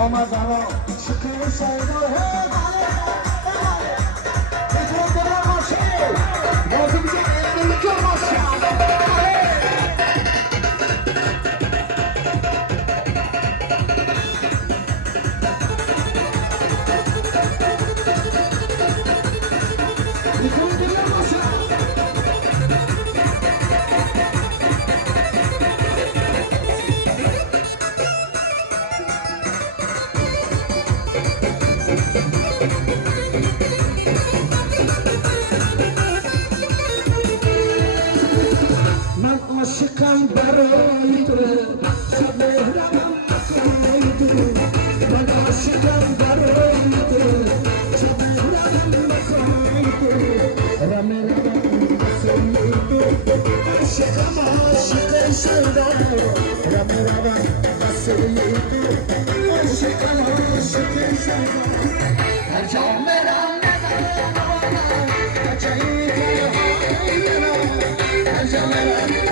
Ramazan'a çıkıyor sayda Bütün maşayı Gözümüze evlilik olmaz ya Aşıkan daraydı, sabırlamam akaydı. Ben aşıkan daraydı, sabırlamam akaydı. Ramelamam asılıydı, aşıkama aşıkın şayda. Ramelamam asılıydı, aşıkama aşıkın şayda. Ercan veren neden bana, kaçayı kere hayrına. Ercan veren